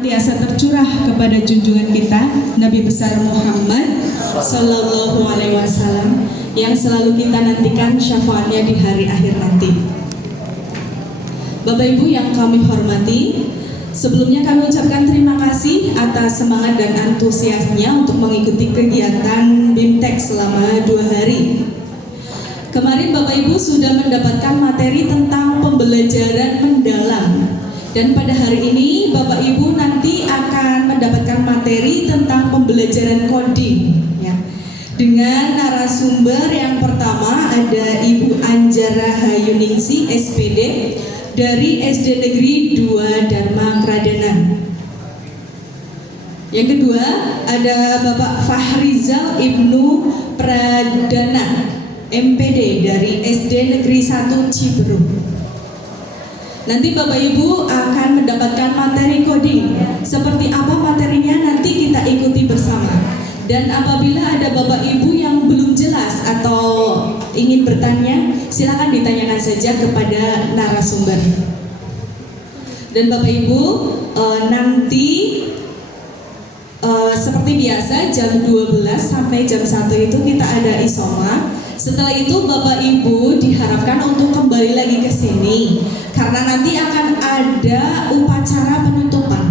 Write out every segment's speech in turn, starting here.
Biasa tercurah kepada junjungan kita Nabi besar Muhammad Sallallahu Alaihi Wasallam yang selalu kita nantikan syafaatnya di hari akhir nanti. Bapak Ibu yang kami hormati, sebelumnya kami ucapkan terima kasih atas semangat dan antusiasnya untuk mengikuti kegiatan BIMTEK selama 2 hari. Kemarin Bapak Ibu sudah mendapatkan materi tentang pembelajaran mendalam. Dan pada hari ini Bapak Ibu nanti akan mendapatkan materi tentang pembelajaran coding ya. Dengan narasumber yang pertama ada Ibu Anjara Hayuningsi SPD dari SD Negeri 2 Dharma Kradenan. Yang kedua ada Bapak Fahrizal Ibnu Pradana MPD dari SD Negeri 1 Ciberuk. Nanti Bapak Ibu akan mendapatkan materi coding. Seperti apa materinya nanti kita ikuti bersama. Dan apabila ada Bapak Ibu yang belum jelas atau ingin bertanya, silakan ditanyakan saja kepada narasumber. Dan Bapak Ibu nanti seperti biasa jam 12 sampai jam 1 itu kita ada isoma. Setelah itu Bapak Ibu diharapkan untuk kembali lagi ke sini karena nanti akan ada upacara penutupan.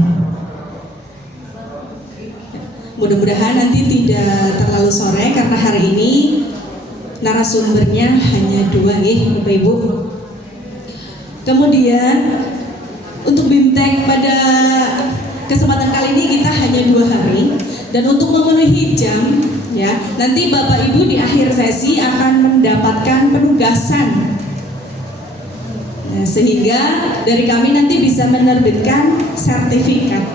Mudah-mudahan nanti tidak terlalu sore karena hari ini narasumbernya hanya 2 Bapak Ibu. Kemudian untuk BIMTEK pada kesempatan kali ini kita hanya 2 hari dan untuk memenuhi jam ya, nanti Bapak Ibu di akhir sesi akan mendapatkan penugasan. Nah, sehingga dari kami nanti bisa menerbitkan sertifikat.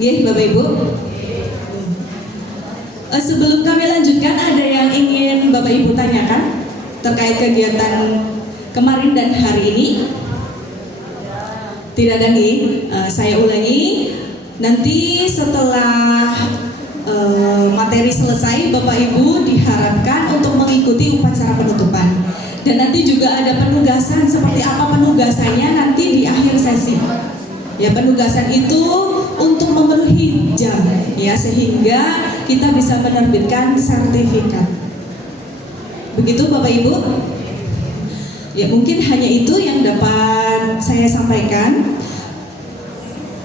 Ya, Bapak Ibu. Sebelum kami lanjutkan, ada yang ingin Bapak Ibu tanyakan terkait kegiatan kemarin dan hari ini? Tidak ada nih. Saya ulangi. Nanti setelah materi selesai, Bapak Ibu diharapkan untuk mengikuti upacara penutupan. Dan nanti juga ada penugasan. Seperti apa penugasannya nanti di akhir sesi. Ya, penugasan itu untuk memenuhi jam ya, sehingga kita bisa menerbitkan sertifikat. Begitu Bapak Ibu? Ya, mungkin hanya itu yang dapat saya sampaikan.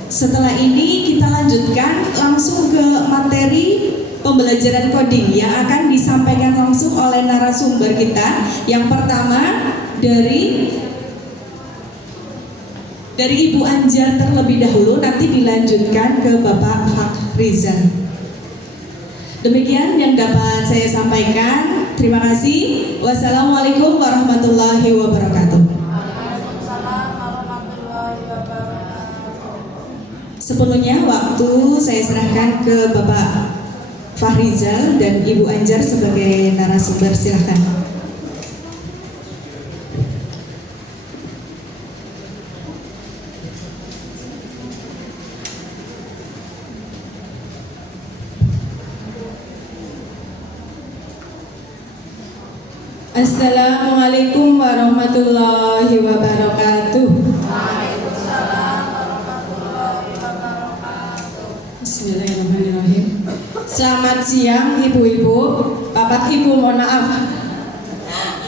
Setelah ini kita lanjutkan langsung ke materi pembelajaran coding yang akan disampaikan langsung oleh narasumber kita. Yang pertama dari Ibu Anjar terlebih dahulu, nanti dilanjutkan ke Bapak Fahrizal. Demikian yang dapat saya sampaikan. Terima kasih. Wassalamualaikum warahmatullahi wabarakatuh. Sepenuhnya waktu saya serahkan ke Bapak Fahrizal dan Ibu Anjar sebagai narasumber, silahkan. Assalamualaikum warahmatullahi wabarakatuh. Bismillahirrahmanirrahim. Selamat siang Ibu-ibu, Bapak Ibu, mohon maaf.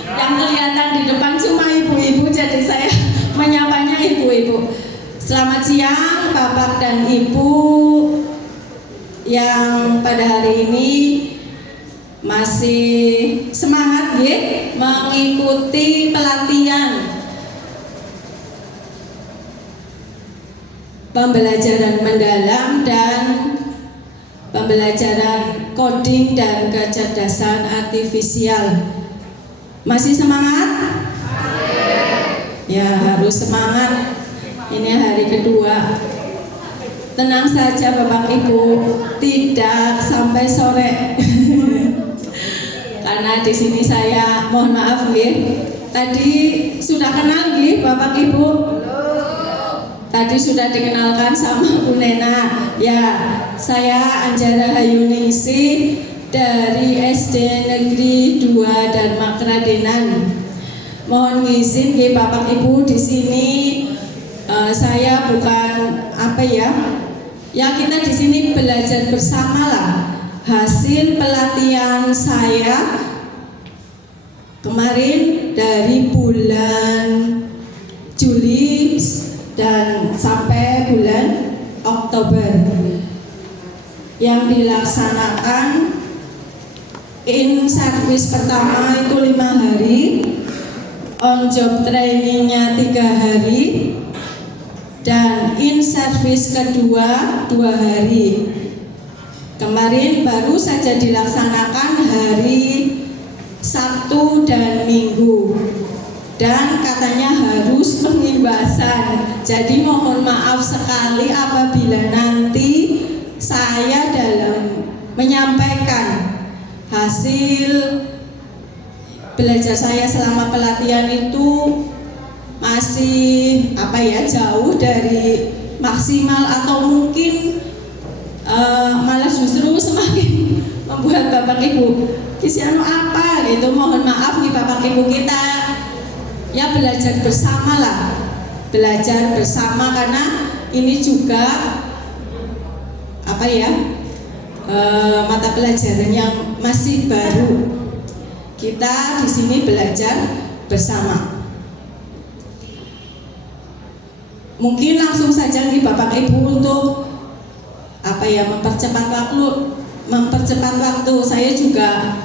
Yang kelihatan di depan cuma ibu-ibu, jadi saya menyapanya ibu-ibu. Selamat siang Bapak dan Ibu yang pada hari ini masih semangat ya, mengikuti pelatihan pembelajaran mendalam dan pembelajaran coding dan kecerdasan artifisial. Masih semangat? Ya, harus semangat. Ini hari kedua. Tenang saja Bapak Ibu, tidak sampai sore. Karena di sini saya mohon maaf ya. Tadi sudah kenal ya Bapak Ibu? Tadi sudah dikenalkan sama Bu Nena. Ya, saya Anjara Hayuningsi dari SD Negeri 2 Dharma Kradenan. Mohon izin ya Bapak Ibu, di sini saya bukan Ya, kita di sini belajar bersama lah hasil pelatihan saya kemarin dari bulan Juli dan sampai bulan Oktober yang dilaksanakan in service pertama itu 5 hari, on job trainingnya 3 hari, dan in service kedua 2 hari. Kemarin baru saja dilaksanakan hari Sabtu dan Minggu, dan katanya harus pengimbasan. Jadi mohon maaf sekali apabila nanti saya dalam menyampaikan hasil belajar saya selama pelatihan itu masih jauh dari maksimal, atau mungkin malah justru semakin membuat Bapak Ibu kisiano apa gitu. Mohon maaf nih Bapak Ibu, kita ya belajar bersama lah, belajar bersama, karena ini juga mata pelajaran yang masih baru. Kita di sini belajar bersama. Mungkin langsung saja nih Bapak Ibu untuk mempercepat waktu. Saya juga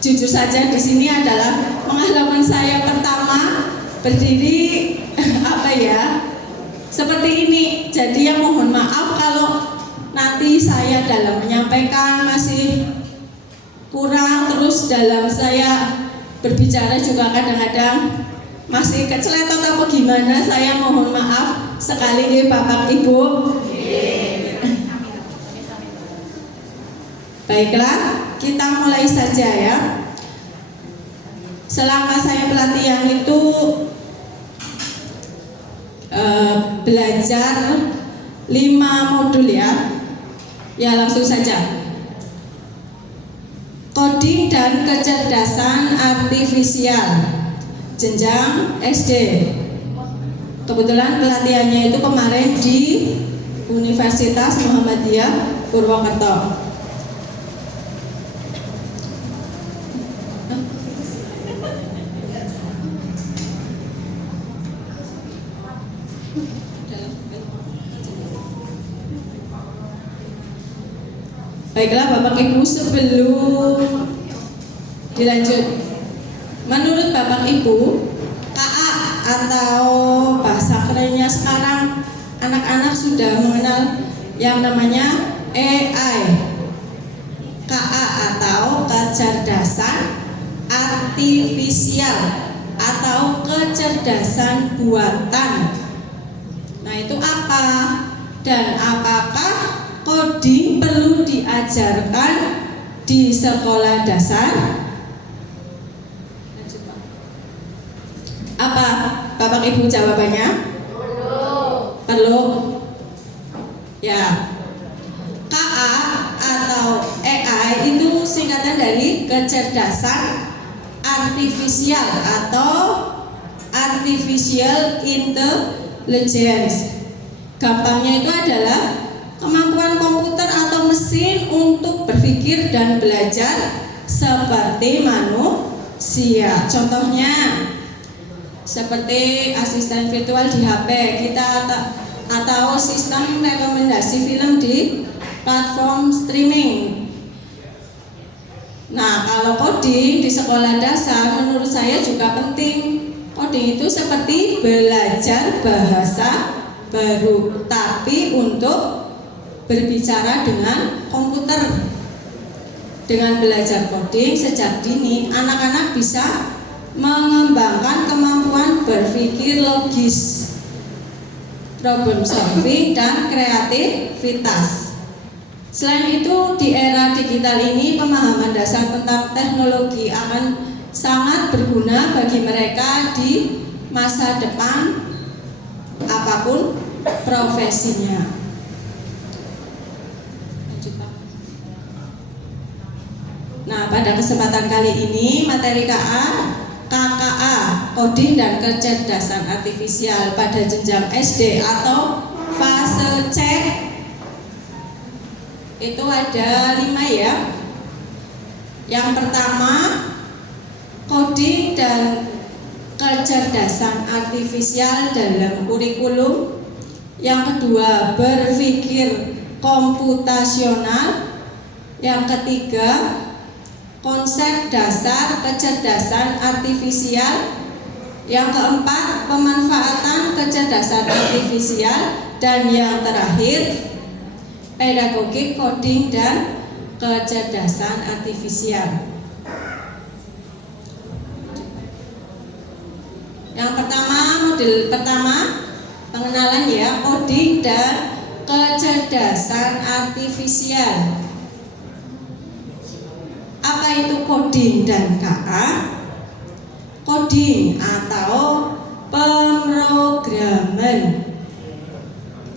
jujur saja di sini adalah pengalaman saya pertama berdiri seperti ini. Jadi ya mohon maaf kalau nanti saya dalam menyampaikan masih kurang, terus dalam saya berbicara juga kadang-kadang masih keceletot atau gimana. Saya mohon maaf sekali nih Bapak Ibu. Baiklah, kita mulai saja ya. Selama saya pelatihan itu belajar 5 modul ya. Ya, langsung saja. Coding dan kecerdasan artifisial, jenjang SD. Kebetulan pelatihannya itu kemarin di Universitas Muhammadiyah Purwokerto. Baiklah Bapak Ibu, sebelum dilanjut, menurut Bapak Ibu, KA atau bahasa kerennya sekarang anak-anak sudah mengenal yang namanya AI. KA atau kecerdasan artifisial atau kecerdasan buatan. Nah, itu apa? Dan apakah coding perlu diajarkan di sekolah dasar? Apa Bapak Ibu jawabannya? Perlu. Ya. KA atau AI itu singkatan dari kecerdasan artifisial atau artificial intelligence. Gampangnya itu adalah kemampuan komputer atau mesin untuk berpikir dan belajar seperti manusia. Contohnya seperti asisten virtual di HP kita atau sistem rekomendasi film di platform streaming. Nah, kalau coding di sekolah dasar menurut saya juga penting. Coding itu seperti belajar bahasa baru, tapi untuk berbicara dengan komputer. Dengan belajar coding sejak dini, anak-anak bisa mengembangkan kemampuan berpikir logis, problem solving, dan kreativitas. Selain itu, di era digital ini pemahaman dasar tentang teknologi akan sangat berguna bagi mereka di masa depan apapun profesinya. Nah, pada kesempatan kali ini materi KKA, coding dan kecerdasan artifisial pada jenjang SD atau fase C Itu ada 5 ya. Yang pertama, coding dan kecerdasan artifisial dalam kurikulum. Yang kedua, berpikir komputasional. Yang ketiga, konsep dasar kecerdasan artifisial. Yang keempat, pemanfaatan kecerdasan artifisial. Dan yang terakhir, pedagogik coding dan kecerdasan artifisial. Yang pertama, model pertama, pengenalan ya, coding dan kecerdasan artifisial. Apa itu coding dan KA? Coding atau pemrograman.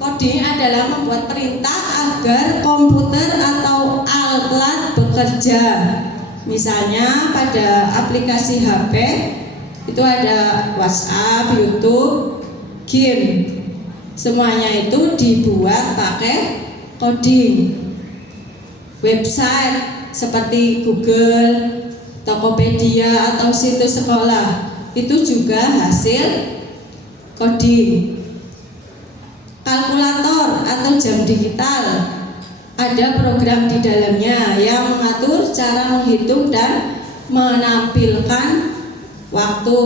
Coding adalah membuat perintah agar komputer atau alat bekerja. Misalnya pada aplikasi HP itu ada WhatsApp, YouTube, game. Semuanya itu dibuat pakai coding. Website seperti Google, Tokopedia atau situs sekolah itu juga hasil coding. Kalkulator atau jam digital, ada program di dalamnya yang mengatur cara menghitung dan menampilkan waktu.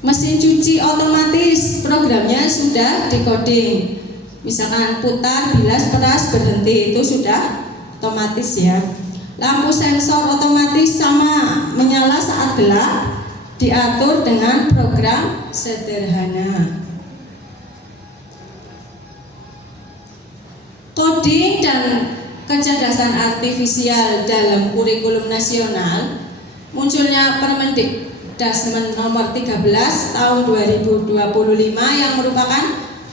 Mesin cuci otomatis, programnya sudah dikoding. Misalkan putar, bilas, peras, berhenti, itu sudah otomatis ya. Lampu sensor otomatis sama menyala saat gelap, diatur dengan program sederhana. Coding dan kecerdasan artifisial dalam kurikulum nasional. Munculnya Permendikdasmen nomor 13 tahun 2025 yang merupakan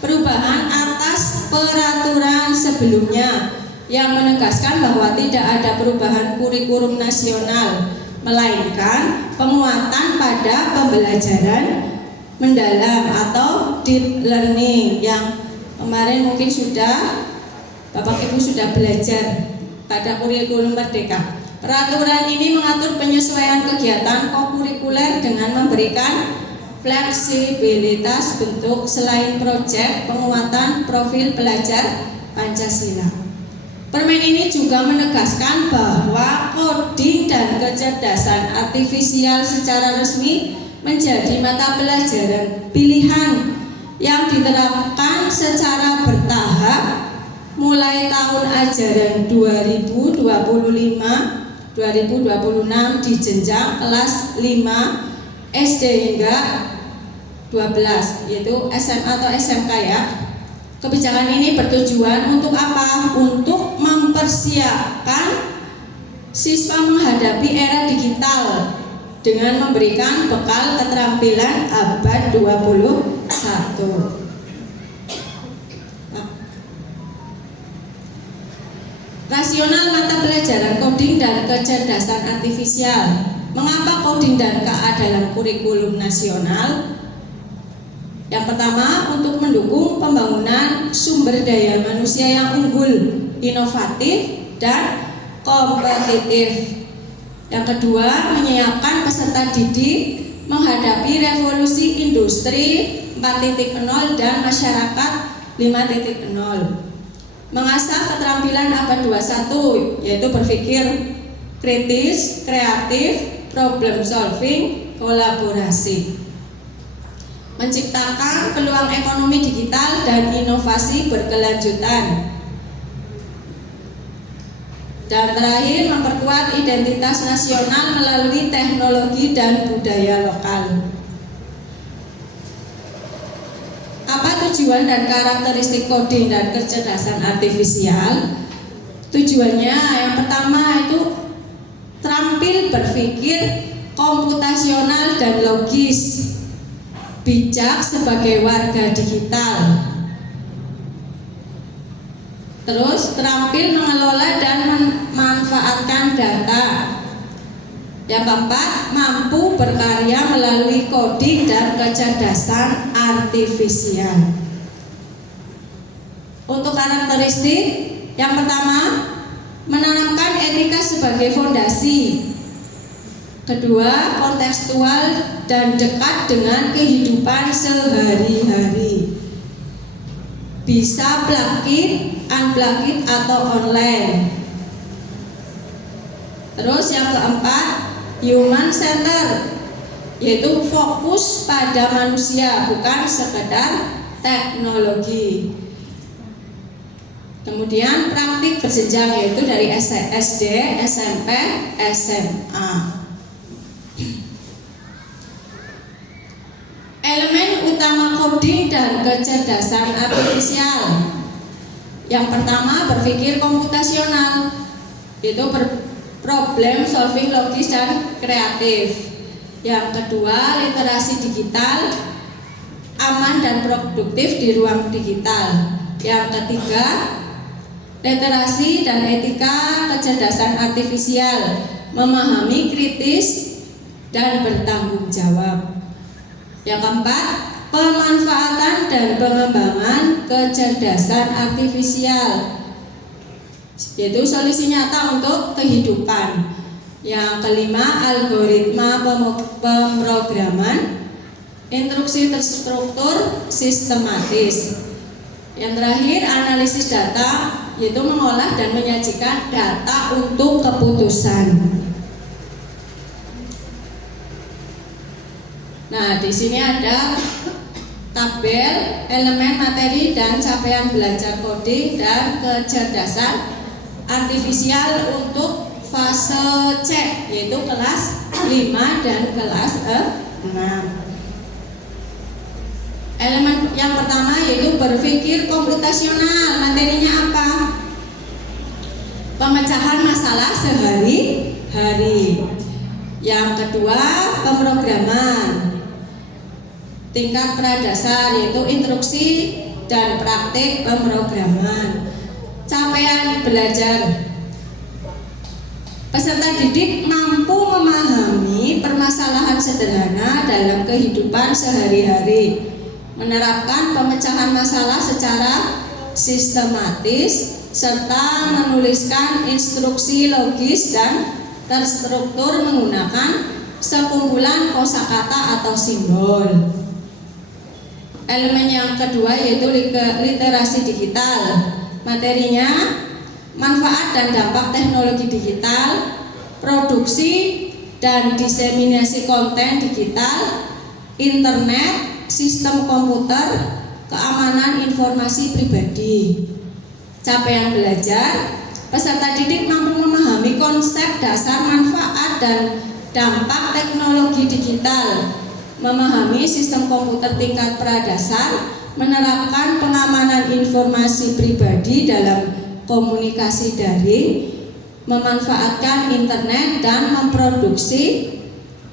perubahan atas peraturan sebelumnya yang menegaskan bahwa tidak ada perubahan kurikulum nasional, melainkan penguatan pada pembelajaran mendalam atau deep learning yang kemarin mungkin sudah Bapak Ibu sudah belajar pada kurikulum Merdeka. Peraturan ini mengatur penyesuaian kegiatan kokurikuler dengan memberikan fleksibilitas bentuk selain proyek penguatan profil pelajar Pancasila. Permen ini juga menegaskan bahwa coding dan kecerdasan artifisial secara resmi menjadi mata pelajaran pilihan yang diterapkan secara bertahap mulai tahun ajaran 2025-2026 di jenjang kelas 5 SD hingga 12, yaitu SMA atau SMK ya. Kebijakan ini bertujuan untuk apa? Untuk mempersiapkan siswa menghadapi era digital dengan memberikan bekal keterampilan abad 21. Rasional mata pelajaran coding dan kecerdasan artifisial. Mengapa coding dan KA dalam kurikulum nasional? Yang pertama, untuk mendukung pembangunan sumber daya manusia yang unggul, inovatif, dan kompetitif. Yang kedua, menyiapkan peserta didik menghadapi revolusi industri 4.0 dan masyarakat 5.0. Mengasah keterampilan abad 21, yaitu berpikir kritis, kreatif, problem solving, kolaborasi. Menciptakan peluang ekonomi digital dan inovasi berkelanjutan. Dan terakhir, memperkuat identitas nasional melalui teknologi dan budaya lokal. Apa tujuan dan karakteristik coding dan kecerdasan artifisial? Tujuannya yang pertama itu terampil berpikir komputasional dan logis, bijak sebagai warga digital, terus terampil mengelola dan memanfaatkan data. Yang keempat, mampu berkarya melalui coding dan kecerdasan artifisial. Untuk karakteristik Yang pertama, menanamkan etika sebagai fondasi. Kedua, kontekstual dan dekat dengan kehidupan sehari-hari. Bisa plug-in, unplug-in atau online. Terus yang keempat, human center, yaitu fokus pada manusia, bukan sekedar teknologi. Kemudian praktik berjenjang, yaitu dari SD, SMP, SMA. Elemen utama coding dan kecerdasan artifisial. Yang pertama, berpikir komputasional, yaitu problem solving logis dan kreatif. Yang kedua, literasi digital, aman dan produktif di ruang digital. Yang ketiga, literasi dan etika kecerdasan artifisial, memahami kritis dan bertanggung jawab. Yang keempat, pemanfaatan dan pengembangan kecerdasan artifisial, yaitu solusi nyata untuk kehidupan. Yang kelima, algoritma pemrograman, instruksi terstruktur sistematis. Yang terakhir, analisis data, yaitu mengolah dan menyajikan data untuk keputusan. Nah, di sini ada tabel elemen materi dan capaian belajar coding dan kecerdasan artifisial untuk fase C, yaitu kelas 5 dan kelas 6. Elemen yang pertama yaitu berpikir komputasional. Materinya apa? Pemecahan masalah sehari-hari. Yang kedua, pemrograman tingkat pradasar, yaitu instruksi dan praktik pemrograman. Capaian belajar, peserta didik mampu memahami permasalahan sederhana dalam kehidupan sehari-hari, menerapkan pemecahan masalah secara sistematis, serta menuliskan instruksi logis dan terstruktur menggunakan sekumpulan kosakata atau simbol. Elemen yang kedua yaitu literasi digital. Materinya manfaat dan dampak teknologi digital, produksi dan diseminasi konten digital, internet, sistem komputer, keamanan informasi pribadi. Capaian belajar, peserta didik mampu memahami konsep dasar manfaat dan dampak teknologi digital, memahami sistem komputer tingkat pradasar, menerapkan pengamanan informasi pribadi dalam komunikasi daring, memanfaatkan internet dan memproduksi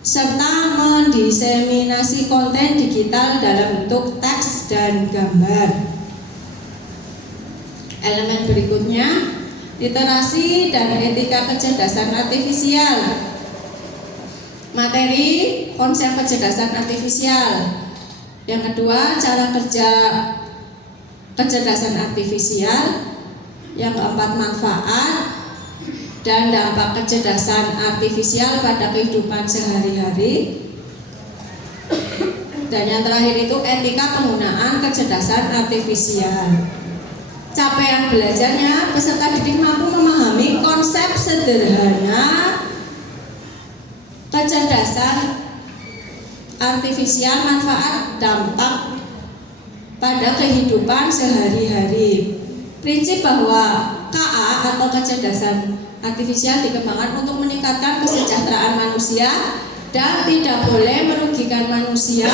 serta mendiseminasi konten digital dalam bentuk teks dan gambar. Elemen berikutnya, literasi dan etika kecerdasan artifisial. Materi konsep kecerdasan artifisial. Yang kedua, cara kerja kecerdasan artifisial. Yang keempat, manfaat dan dampak kecerdasan artifisial pada kehidupan sehari-hari. Dan yang terakhir itu etika penggunaan kecerdasan artifisial. Capaian belajarnya, peserta didik mampu memahami konsep sederhana kecerdasan artifisial, manfaat, dampak pada kehidupan sehari-hari. Prinsip bahwa KA atau kecerdasan artifisial dikembangkan untuk meningkatkan kesejahteraan manusia dan tidak boleh merugikan manusia,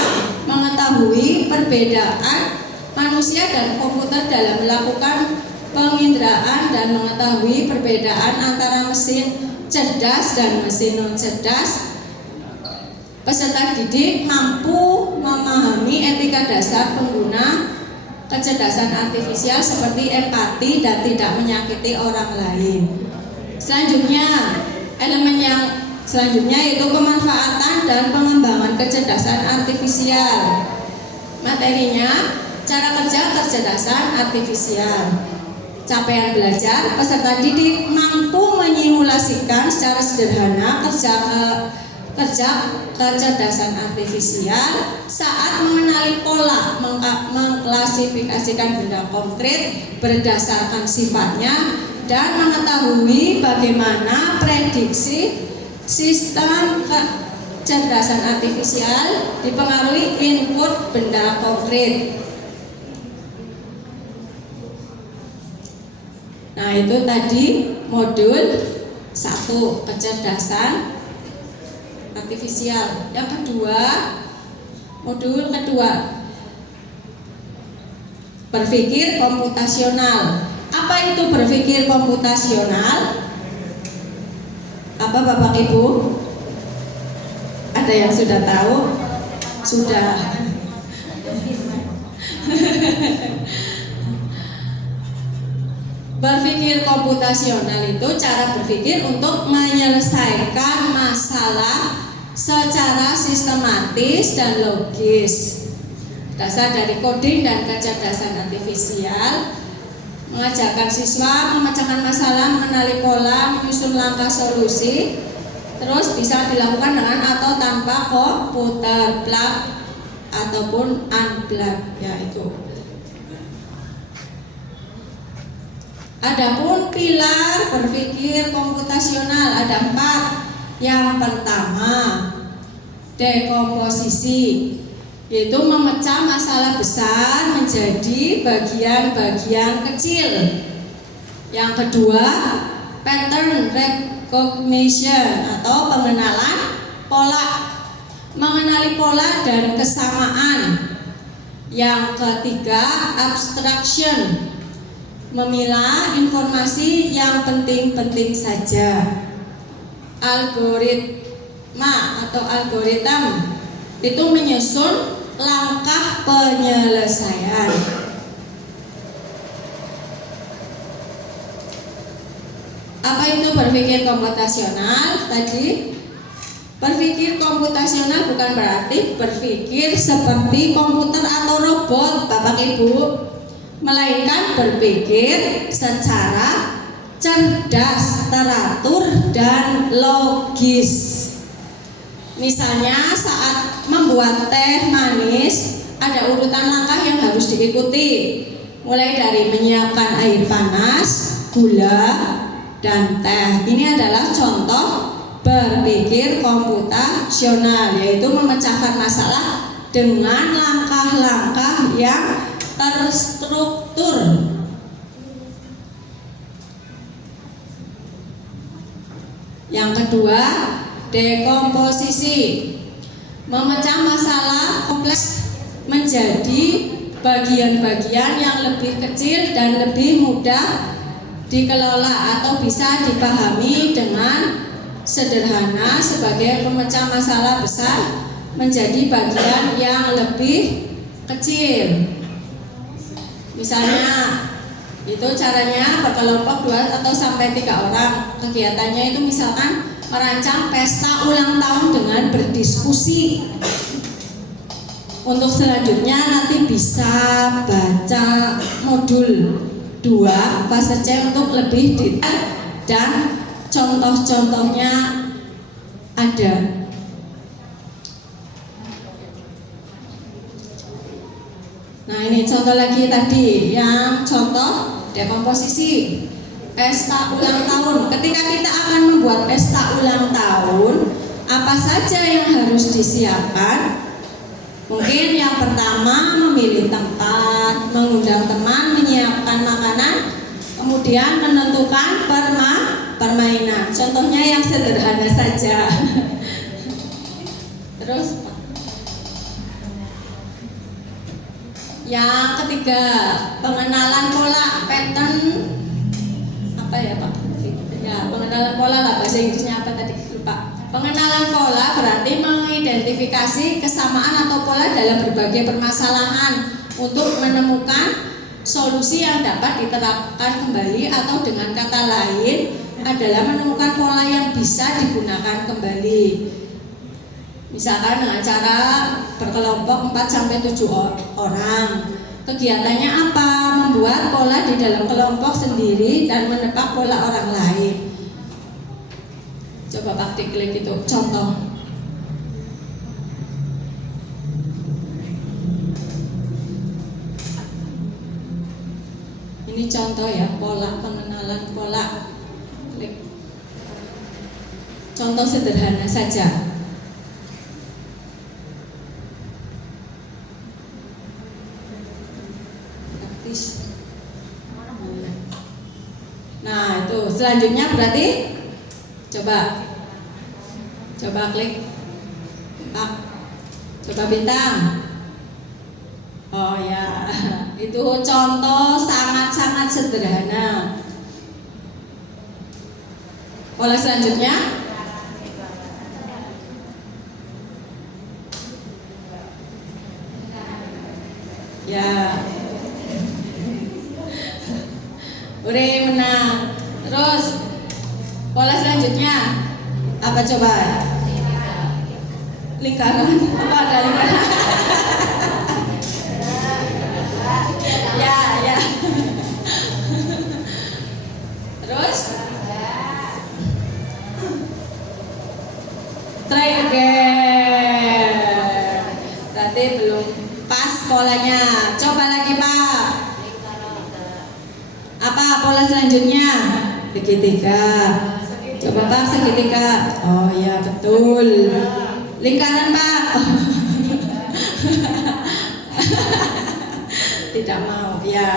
mengetahui perbedaan manusia dan komputer dalam melakukan penginderaan dan mengetahui perbedaan antara mesin cerdas dan mesin non cerdas. Peserta didik mampu memahami etika dasar pengguna kecerdasan artifisial seperti empati dan tidak menyakiti orang lain. Selanjutnya, elemen yang selanjutnya yaitu pemanfaatan dan pengembangan kecerdasan artifisial. Materinya, cara kerja kecerdasan artifisial. capaian belajar, peserta didik mampu menyimulasikan secara sederhana kerja kecerdasan artifisial saat mengenali pola, mengklasifikasikan benda konkret berdasarkan sifatnya, dan mengetahui bagaimana prediksi sistem kecerdasan artifisial dipengaruhi input benda konkret. Nah, itu tadi modul 1 kecerdasan artifisial. Yang kedua, modul kedua berpikir komputasional. Apa itu berpikir komputasional? Apa Bapak Ibu? Ada yang sudah tahu? Sudah. Berpikir komputasional itu cara berpikir untuk menyelesaikan masalah secara sistematis dan logis. Dasar dari coding dan kecerdasan artifisial mengajarkan siswa memecahkan masalah, mengenali pola, menyusun langkah solusi, terus bisa dilakukan dengan atau tanpa komputer, plug ataupun unplug, yaitu. Adapun pilar berpikir komputasional ada 4. Yang pertama, dekomposisi, yaitu memecah masalah besar menjadi bagian-bagian kecil. Yang kedua, pattern recognition atau pengenalan pola, mengenali pola dan kesamaan. Yang ketiga, abstraction, memilah informasi yang penting-penting saja. Algoritma atau algoritma itu menyusun langkah penyelesaian. Apa itu berpikir komputasional? Tadi berpikir komputasional bukan berarti berpikir seperti komputer atau robot, Bapak Ibu, melainkan berpikir secara cerdas, teratur, dan logis. Misalnya saat membuat teh manis, ada urutan langkah yang harus diikuti, mulai dari menyiapkan air panas, gula, dan teh. Ini adalah contoh berpikir komputasional, yaitu memecahkan masalah dengan langkah-langkah yang terstruktur. Yang kedua, dekomposisi, memecah masalah kompleks menjadi bagian-bagian yang lebih kecil dan lebih mudah dikelola atau bisa dipahami dengan sederhana sebagai pemecah masalah besar menjadi bagian yang lebih kecil. Misalnya itu caranya berkelompok 2 atau sampai 3 orang. Kegiatannya itu misalkan merancang pesta ulang tahun dengan berdiskusi. Untuk selanjutnya nanti bisa baca modul 2 fase C untuk lebih detail dan contoh-contohnya ada. Nah, ini contoh lagi tadi yang contoh dekomposisi pesta ulang tahun. Ketika kita akan membuat pesta ulang tahun, apa saja yang harus disiapkan? Mungkin yang pertama memilih tempat, mengundang teman, menyiapkan makanan, kemudian menentukan permainan. Contohnya yang sederhana saja. Terus yang ketiga, pengenalan pola, pattern, apa ya Pak? Ya, pengenalan pola lah, bahasa Inggrisnya apa tadi? Lupa. Pengenalan pola berarti mengidentifikasi kesamaan atau pola dalam berbagai permasalahan untuk menemukan solusi yang dapat diterapkan kembali, atau dengan kata lain adalah menemukan pola yang bisa digunakan kembali. Misalkan dengan cara berkelompok 4-7 orang. Kegiatannya apa? Membuat pola di dalam kelompok sendiri dan menebak pola orang lain. Coba praktik klik itu contoh. Ini contoh ya, pola pengenalan pola. Klik. Contoh sederhana saja. Nah, itu selanjutnya berarti coba klik coba bintang. Oh ya, itu contoh sangat-sangat sederhana. Pola selanjutnya ya, udah menang. Terus pola selanjutnya apa coba? Lingkaran. Apa ada lingkaran? Ya. Terus try again. Berarti belum pas polanya. Coba lagi Pak. Apa pola selanjutnya? Segitiga. Coba Pak, segitiga. Oh ya betul. Lingkaran Pak. Tidak mau ya.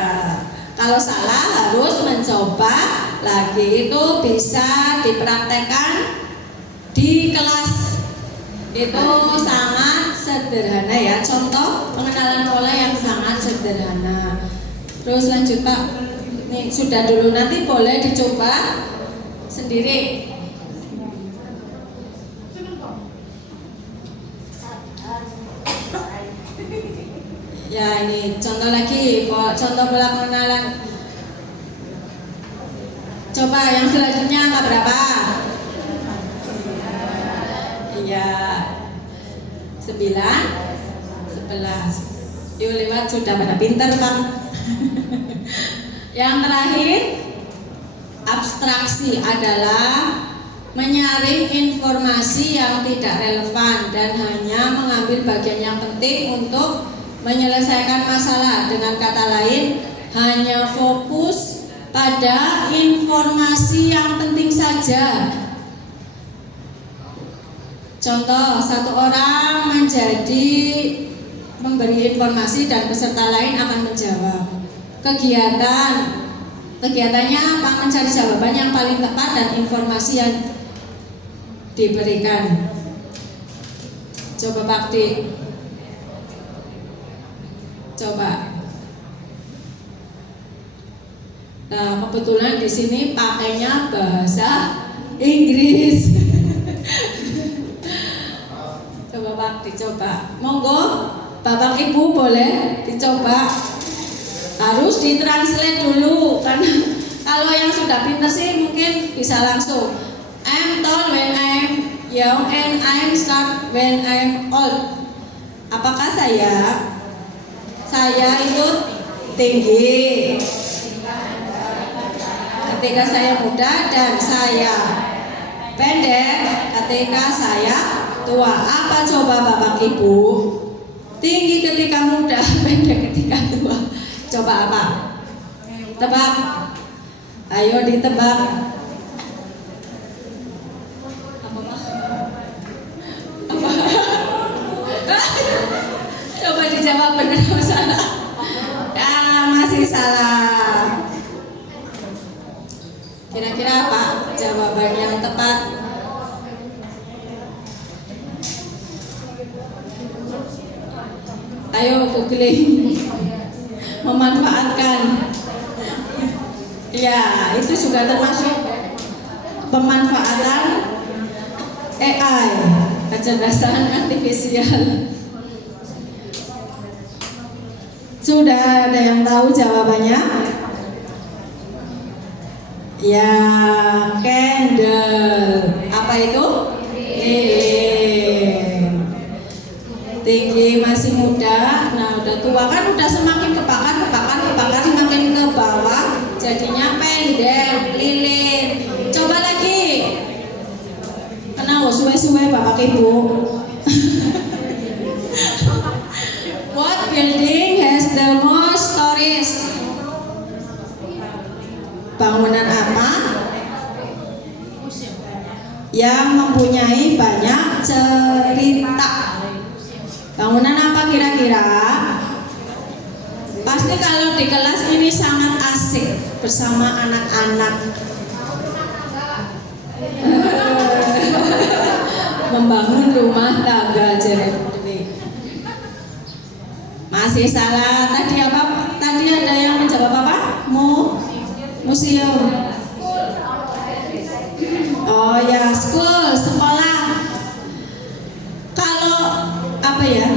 Kalau salah harus mencoba lagi. Itu bisa dipraktekkan di kelas. Itu sangat sederhana ya. Contoh pengenalan pola yang sangat sederhana. Terus lanjut Pak. Nih sudah dulu, nanti boleh dicoba sendiri. Ya ini contoh lagi, contoh pola pengenalan. Coba yang selanjutnya angka berapa? Iya 9, 11. Yuk lewat, sudah pada pinter Pak. Yang terakhir, abstraksi adalah menyaring informasi yang tidak relevan dan hanya mengambil bagian yang penting untuk menyelesaikan masalah. Dengan kata lain, hanya fokus pada informasi yang penting saja. Contoh, satu orang menjadi memberi informasi dan peserta lain akan menjawab. Kegiatannya apa? Mencari jawaban yang paling tepat dan informasi yang diberikan. Coba praktik. Coba. Nah, kebetulan di sini pakainya bahasa Inggris. Coba praktik, coba. Monggo, Bapak Ibu boleh dicoba. Harus ditranslate dulu, karena kalau yang sudah pintar sih mungkin bisa langsung. I'm tall when I'm young and I'm short when I'm old. Apakah saya itu tinggi ketika saya muda dan saya pendek ketika saya tua? Apa coba Bapak Ibu? Tinggi ketika muda, pendek ketika tua. Coba apa? Tebak. Ayo ditebak. Apa? Coba dijawab benar atau salah. Ya, masih salah. Kira-kira apa jawaban yang tepat? Ayo googling. Memanfaatkan. Ya, itu juga termasuk pemanfaatan AI, kecerdasan artifisial. Sudah ada yang tahu jawabannya? Ya, candle. Apa itu? Lilin. Tinggi masih muda. Nah, udah tua kan udah semakin kebakar jadinya pendek, lilin. Coba lagi. Kenapa suwe-suwe Bapak Ibu? What building has the most stories? Bangunan apa yang mempunyai banyak cerita? Bangunan apa kira-kira? Pasti kalau di kelas ini sangat asik bersama anak-anak. Membangun rumah tangga jadi. Masih salah. Tadi apa? Tadi ada yang menjawab apa? Museum. Oh ya, school, sekolah. Kalau apa ya?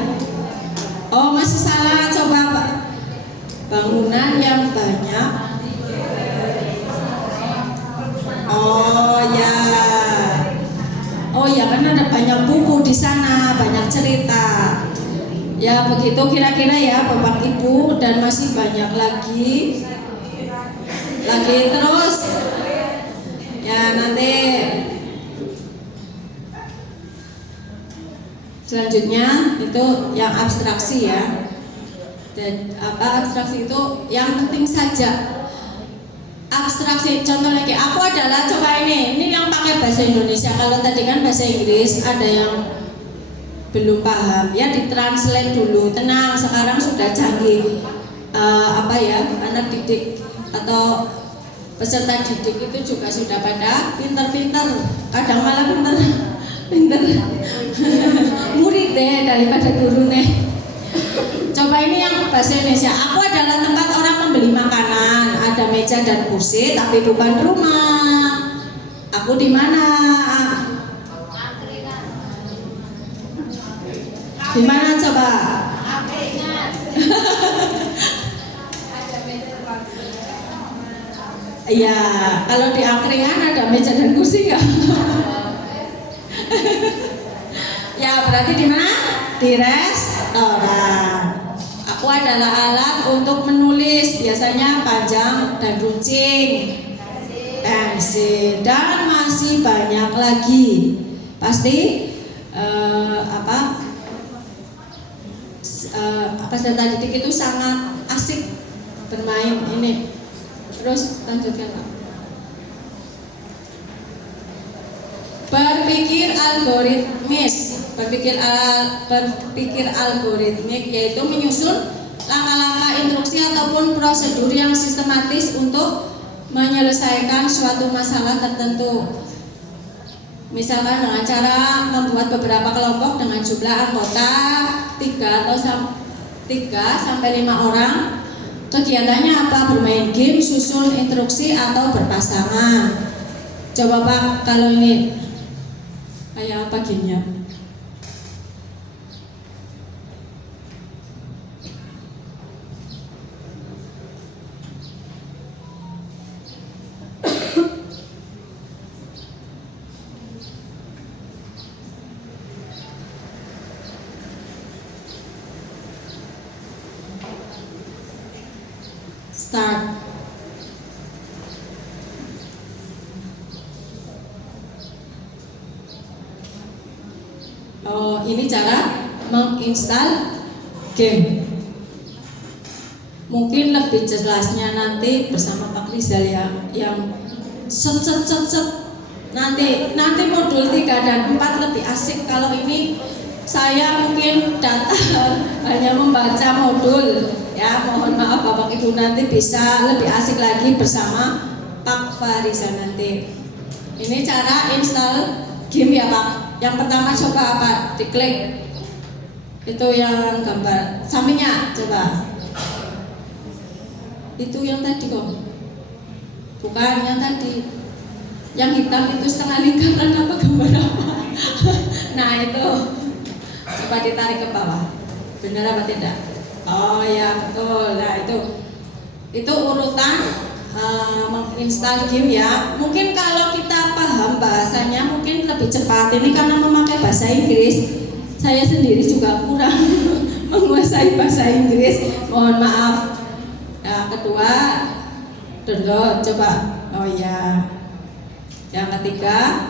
Oh, masih salah. Coba Pak. Bangunan yang banyak. Oh ya. Oh ya, kan ada banyak buku di sana, banyak cerita. Ya begitu kira-kira ya Bapak Ibu, dan masih banyak lagi terus. Ya nanti selanjutnya itu yang abstraksi ya. Dan apa abstraksi itu yang penting saja. Abstraksi contoh lagi, aku adalah, coba ini yang pakai bahasa Indonesia. Kalau tadi kan bahasa Inggris ada yang belum paham ya, ditranslate dulu. Tenang, sekarang sudah canggih. Apa ya, anak didik atau peserta didik itu juga sudah pada pinter-pinter, kadang malah pinter murid deh daripada guru nih. Coba ini yang bahasa Indonesia. Aku adalah tempat orang membeli makanan, ada meja dan kursi, tapi bukan rumah. Aku di mana? Di mana coba? Iya, kalau di angkringan ada meja dan kursi nggak? Ya berarti di mana? Di restoran. Aku adalah alat untuk menulis, biasanya panjang dan runcing, pensil, dan masih banyak lagi. Pasti peserta didik itu sangat asik bermain ini. Terus lanjutkan Pak. Berpikir algoritmik yaitu menyusun langkah-langkah instruksi ataupun prosedur yang sistematis untuk menyelesaikan suatu masalah tertentu. Misalkan dengan cara membuat beberapa kelompok dengan jumlah anggota 3 sampai 5 orang. Kegiatannya apa? Bermain game, susun instruksi, atau berpasangan. Coba Pak, kalau ini kayak apa gamenya? Start. Oh, ini cara menginstal game. Mungkin lebih jelasnya nanti bersama Pak Rizal ya, yang set. Nanti modul 3 dan 4 lebih asik. Kalau ini saya mungkin hanya membaca modul. Ya, mohon maaf Bapak Ibu, nanti bisa lebih asik lagi bersama Pak Fariza nanti. Ini cara install game ya Pak. Yang pertama coba apa? Diklik. Itu yang gambar sampingnya coba. Itu yang tadi kok. Bukan yang tadi. Yang hitam itu setengah lingkaran apa gambar apa? Nah itu. Coba ditarik ke bawah. Benar apa tidak? Oh ya betul. Nah itu urutan menginstal game ya. Mungkin kalau kita paham bahasanya mungkin lebih cepat. Ini karena memakai bahasa Inggris, saya sendiri juga kurang menguasai bahasa Inggris. Mohon maaf. Nah, kedua Download coba. Oh ya. Yang ketiga,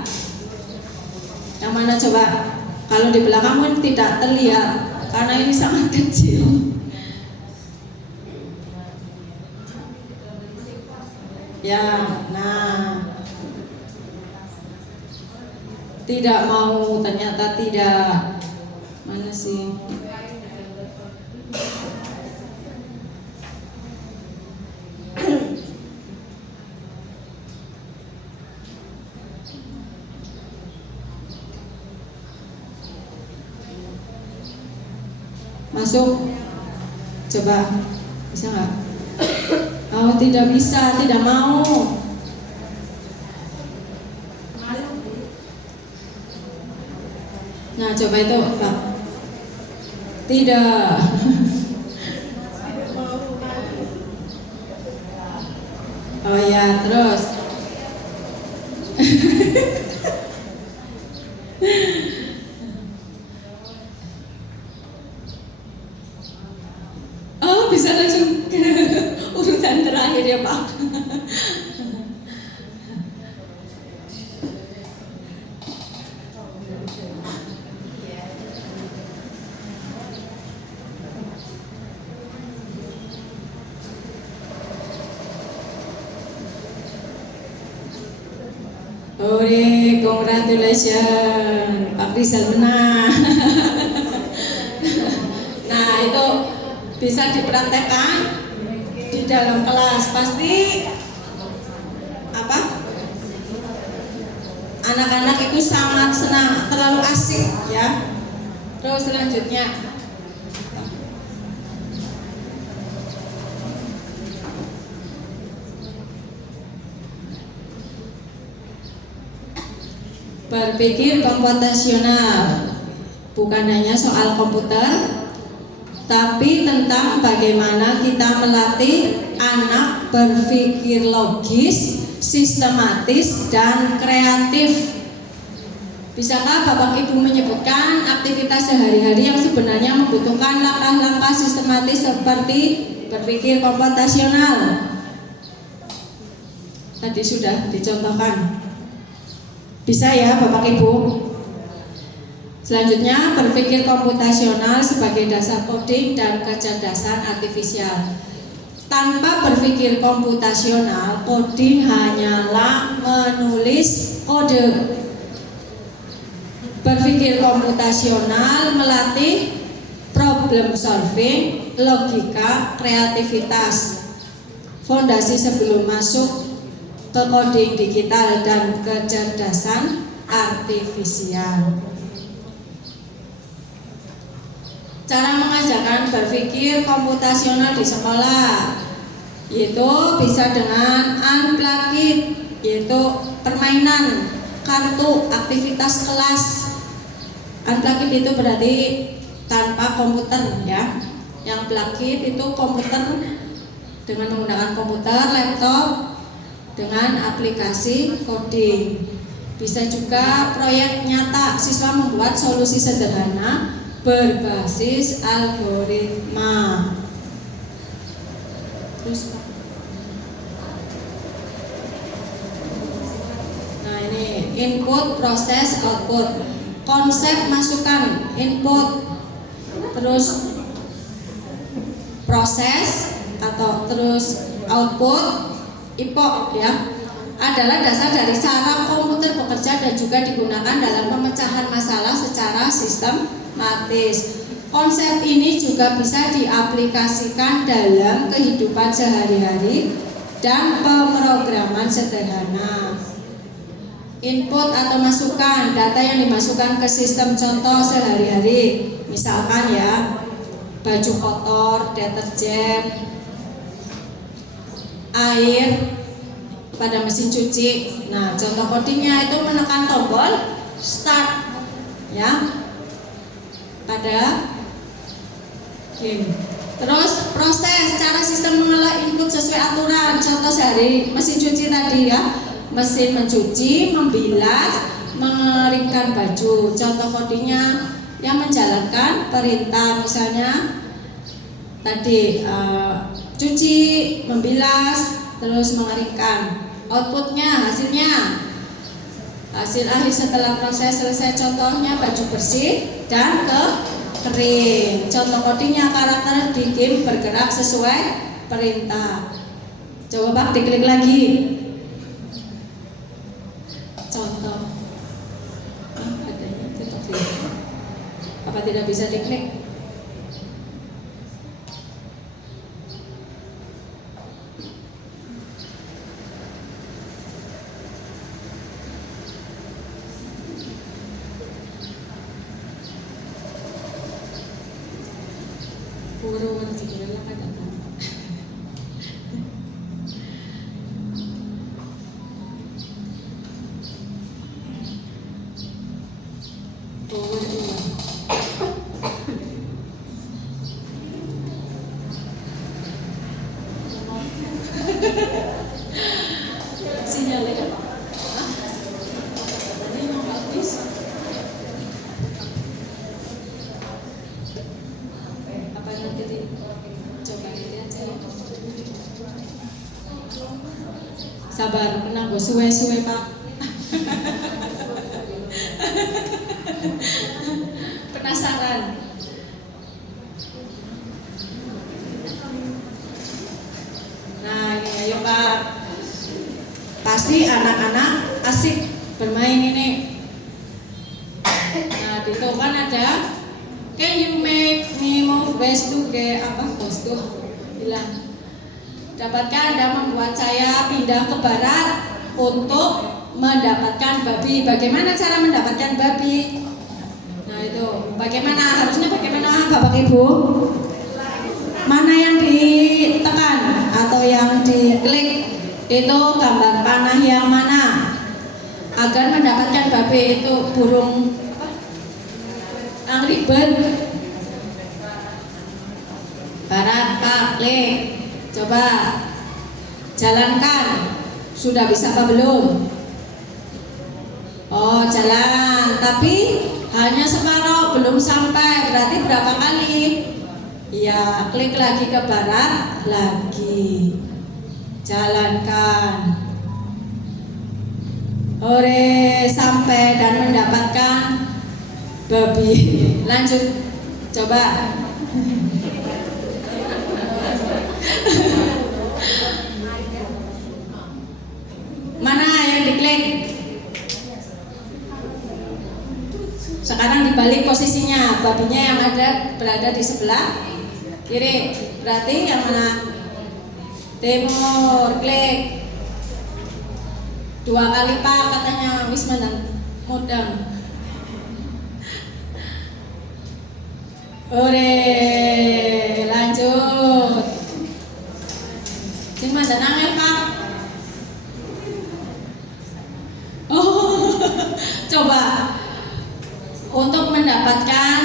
yang mana coba? Kalau di belakangmu tidak terlihat karena ini sangat kecil. Ya, nah, tidak mau, ternyata tidak. Mana sih? Masuk, coba, bisa nggak? Oh, tidak bisa, tidak mau. Nah, coba itu, Pak. Tidak. Oh ya, terus. Oh, bisa langsung ke urutan terakhir ya, Pak. Ore, congratulations, Pak Rizal menang. Nah, itu bisa dipraktekkan di dalam kelas. Pasti apa? Anak-anak itu sangat senang, terlalu asik ya. Terus selanjutnya, berpikir komputasional bukan hanya soal komputer, tapi tentang bagaimana kita melatih anak berpikir logis, sistematis, dan kreatif. Bisakah Bapak Ibu menyebutkan aktivitas sehari-hari yang sebenarnya membutuhkan langkah-langkah sistematis seperti berpikir komputasional? Tadi sudah dicontohkan. Bisa ya Bapak Ibu? Selanjutnya, berpikir komputasional sebagai dasar coding dan kecerdasan artifisial. Tanpa berpikir komputasional, coding hanyalah menulis kode. Berpikir komputasional melatih problem solving, logika, kreativitas. Fondasi sebelum masuk ke coding digital dan kecerdasan artifisial. Cara mengajarkan berpikir komputasional di sekolah yaitu bisa dengan unplugged, yaitu permainan, kartu, aktivitas kelas. Unplugged itu berarti tanpa komputer ya. Yang plugged itu komputer dengan menggunakan komputer, laptop, dengan aplikasi coding. Bisa juga proyek nyata, siswa membuat solusi sederhana berbasis algoritma. Terus, nah ini input, proses, output. Konsep masukan, input, terus proses atau terus output. IPO ya adalah dasar dari cara komputer bekerja dan juga digunakan dalam pemecahan masalah secara sistematis. Konsep ini juga bisa diaplikasikan dalam kehidupan sehari-hari dan pemrograman sederhana. Input atau masukan, data yang dimasukkan ke sistem contoh sehari-hari. Misalkan ya, baju kotor, deterjen, air pada mesin cuci. Nah, contoh codingnya itu menekan tombol start ya pada game. Terus proses, cara sistem mengolah input sesuai aturan. Contoh sehari mesin cuci tadi ya, mesin mencuci, membilas, mengeringkan baju. Contoh codingnya yang menjalankan perintah, misalnya tadi cuci, membilas, terus mengeringkan. Outputnya, hasil akhir setelah proses selesai contohnya baju bersih dan kering. Contoh codingnya, karakter di game bergerak sesuai perintah. Coba Pak diklik lagi. Contoh. Apa tidak bisa diklik? Sinyalnya apa? Tadi mau habis. Apa nanti coba ini aja ya. Sabar, menang gue suwe-suwe Pak. Penasaran. Nah ini ayo Pak. Pasti anak-anak asik bermain ini. Nah di itu kan ada can you make me move west to ke apa bos tuh bilang. Dapatkah Anda membuat saya pindah ke barat untuk mendapatkan babi? Bagaimana cara mendapatkan babi? Nah itu harusnya bagaimana Bapak Ibu? Mana yang ditekan atau yang diklik? Itu gambar panah yang mana? Agar mendapatkan babi itu burung Angry Bird. Barat Pak, klik. Coba jalankan. Sudah bisa apa belum? Oh jalan, tapi hanya separuh, belum sampai. Berarti berapa kali? Ya, klik lagi ke barat, lagi jalankan. Ore, sampai dan mendapatkan babi. Lanjut, coba. Mana yang diklik? Sekarang dibalik posisinya, babinya yang berada di sebelah kiri. Berarti yang mana? Timur, klik. 2 kali Pak katanya Wisma dan Mudang. Ore, lanjut. Wisma dan Angel Pak. Oh, coba untuk mendapatkan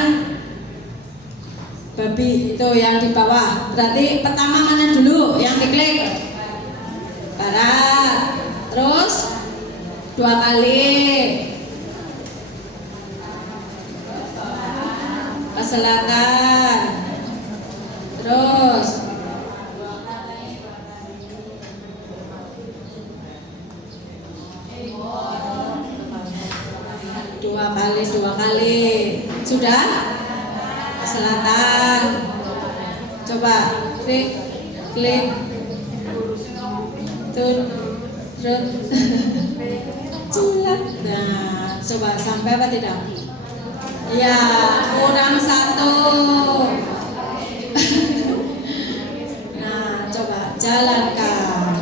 babi itu yang di bawah. Berarti pertama mana dulu yang diklik? Barat. Terus 2 kali ke selatan. Terus 2 kali. Sudah? Selatan. Coba klik turun cilat. Nah, coba sampai apa tidak? Ya, kurang 1. Nah, coba jalankan.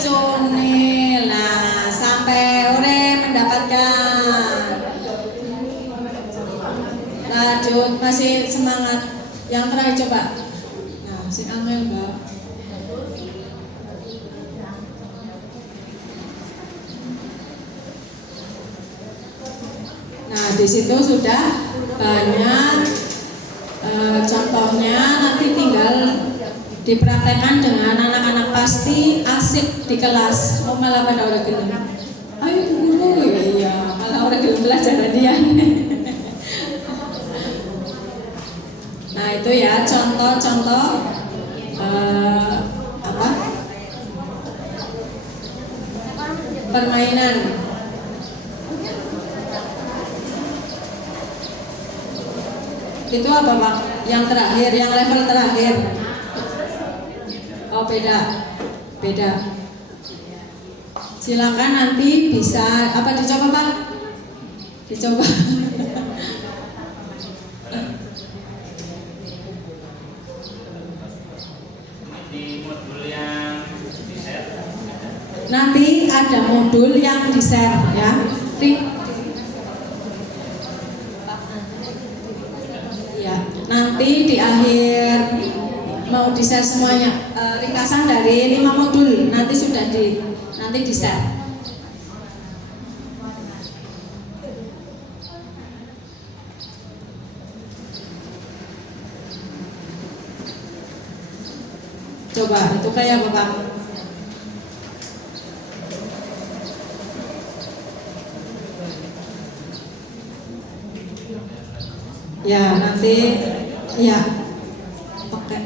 Cunil. Nah, sampai ore mendapatkan. Lanjut, masih semangat. Yang terakhir coba. Nah, si Angel Mbak. Nah, di situ sudah banyak contohnya. Nanti tinggal dipraktekkan dengan anak-anak, pasti asik di kelas. Oh malah pada orang gelem. Ayo guru, iya malah orang gelem belajar dia. Nah itu ya contoh-contoh apa permainan. Itu apa Pak? Yang terakhir, yang level terakhir. Oh beda. Silakan nanti bisa apa dicoba Pak? Dicoba. Di modul yang di-share Nanti ada modul yang di-share ya. Ya, nanti di akhir mau di-share semuanya. Ringkasan dari 5 modul nanti sudah nanti di-share. Coba itu kayak apa Pak? Ya nanti ya oke.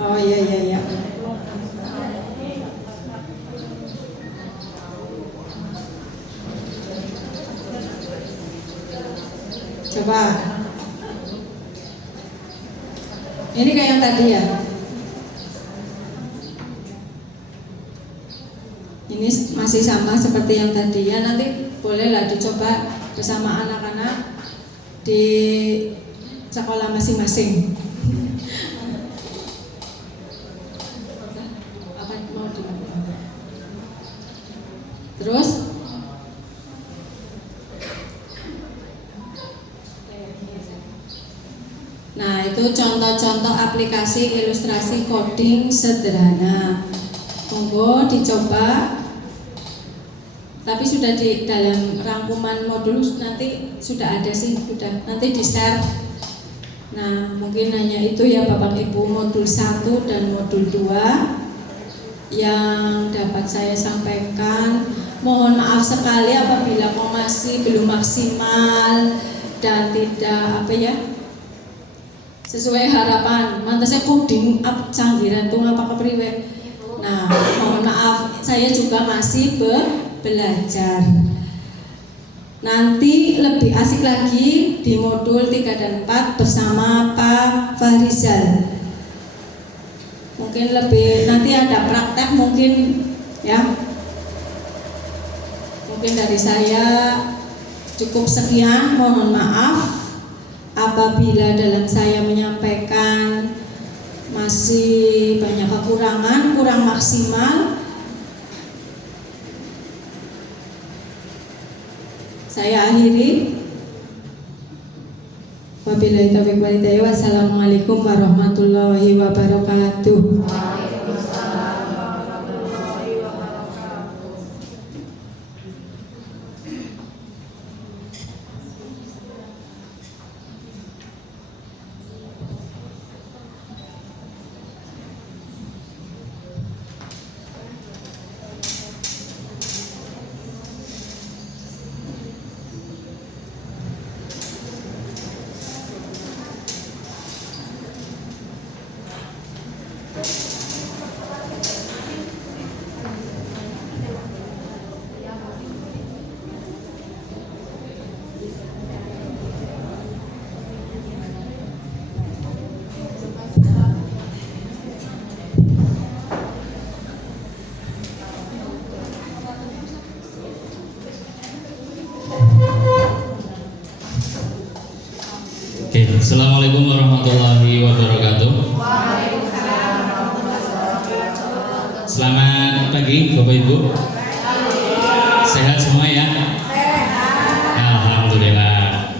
Oh iya. Coba ini kayak yang tadi ya. Ini masih sama seperti yang tadi ya. Nanti bolehlah dicoba bersama anak-anak di sekolah masing-masing. Apa mau di? Terus nah itu contoh-contoh aplikasi ilustrasi coding sederhana. Monggo dicoba. Tapi sudah di dalam rangkuman modul nanti sudah ada sih, sudah nanti di-share. Nah, mungkin hanya itu ya Bapak Ibu, modul 1 dan modul 2 yang dapat saya sampaikan. Mohon maaf sekali apabila masih belum maksimal dan tidak sesuai harapan. Mantasnya coding canggiran tuh apa kepriwe. Nah, mohon maaf, saya juga masih belajar. Nanti lebih asik lagi di modul 3 dan 4 bersama Pak Farizal. Mungkin lebih nanti ada praktek mungkin ya. Mungkin dari saya cukup sekian, mohon maaf apabila dalam saya menyampaikan masih banyak kekurangan, kurang maksimal. Saya akhiri. Wabillahi taufiq wal hidayah. Wassalamualaikum warahmatullahi wabarakatuh. Oke, Assalamualaikum warahmatullahi wabarakatuh. Selamat pagi Bapak Ibu. Sehat semua ya? Alhamdulillah.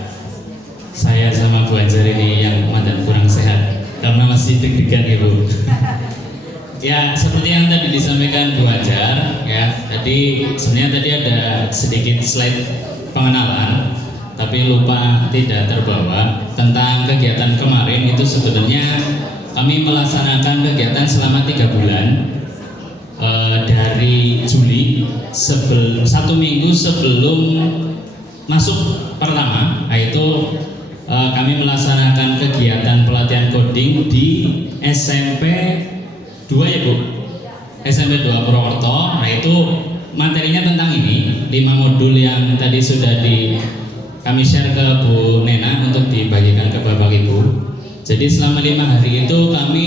Saya sama Bu Anjar ini yang mantan kurang sehat karena masih deg-degan Ibu. Ya, seperti yang tadi disampaikan Bu Anjar ya. Sebenarnya tadi ada sedikit slide pengenalan, tapi lupa tidak terbawa tentang kegiatan kemarin. Itu sebenarnya kami melaksanakan kegiatan selama 3 bulan dari Juli, 1 minggu sebelum masuk pertama yaitu kami melaksanakan kegiatan pelatihan coding di SMP 2 ya Bu, SMP 2 Purwokerto. Nah itu materinya tentang ini 5 modul yang tadi sudah kami share ke Bu Nena untuk dibagikan ke Bapak Ibu. Jadi selama 5 hari itu kami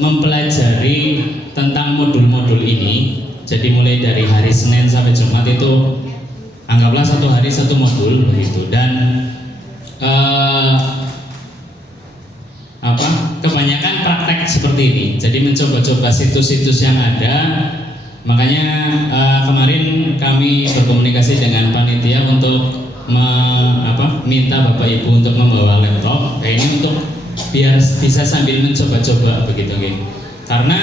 mempelajari tentang modul-modul ini. Jadi mulai dari hari Senin sampai Jumat itu anggaplah 1 hari 1 modul begitu. Dan kebanyakan praktek seperti ini. Jadi mencoba-coba situs-situs yang ada. Makanya kemarin kami berkomunikasi dengan panitia untuk minta Bapak Ibu untuk membawa laptop. Ini untuk biar bisa sambil mencoba-coba begitu, okay? Karena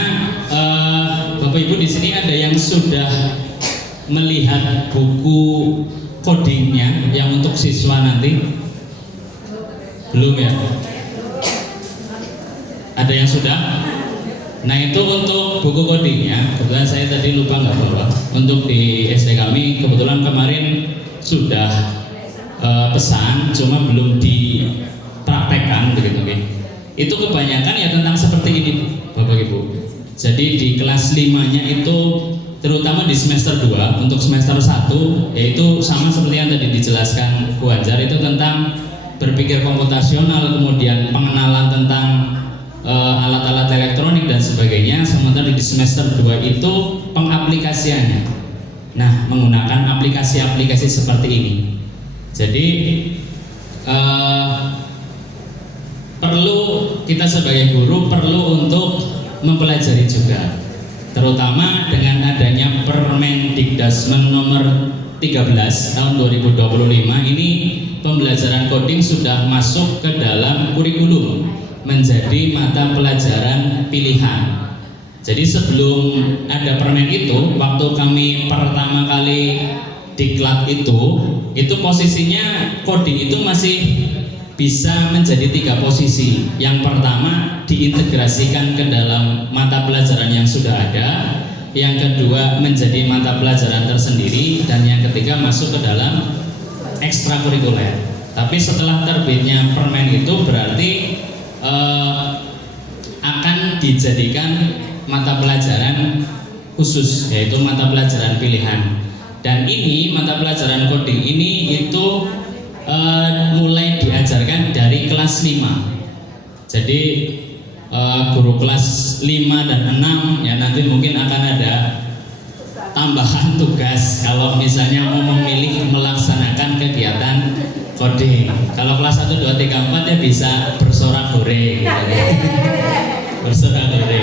Bapak Ibu di sini ada yang sudah melihat buku codingnya yang untuk siswa nanti? Belum ya? Ada yang sudah? Nah itu untuk buku codingnya, kebetulan saya tadi lupa nggak bawa. Untuk di SD kami kebetulan kemarin sudah pesan, cuma belum dipraktekkan begitu, okay? Itu kebanyakan ya tentang seperti ini Bapak Ibu. Jadi di kelas 5-nya itu terutama di semester 2, untuk semester 1 yaitu sama seperti yang tadi dijelaskan Bu Anjar, itu tentang berpikir komputasional, kemudian pengenalan tentang alat-alat elektronik dan sebagainya. Sementara di semester 2 itu pengaplikasiannya. Nah, menggunakan aplikasi-aplikasi seperti ini. Jadi perlu kita sebagai guru perlu untuk mempelajari juga, terutama dengan adanya Permendikdasmen nomor 13 tahun 2025 ini, pembelajaran coding sudah masuk ke dalam kurikulum menjadi mata pelajaran pilihan. Jadi sebelum ada permen itu, waktu kami pertama kali diklat itu posisinya coding itu masih bisa menjadi 3 posisi. Yang pertama diintegrasikan ke dalam mata pelajaran yang sudah ada, yang kedua menjadi mata pelajaran tersendiri, dan yang ketiga masuk ke dalam ekstrakurikuler. Tapi setelah terbitnya permen itu berarti akan dijadikan mata pelajaran khusus, yaitu mata pelajaran pilihan. Dan ini mata pelajaran coding ini itu mulai diajarkan dari kelas 5. Jadi guru kelas 5 dan 6 ya nanti mungkin akan ada tambahan tugas kalau misalnya mau memilih melaksanakan kegiatan coding. Kalau kelas 1, 2, 3, 4 ya bisa bersorak hore gitu. Bersorak hore.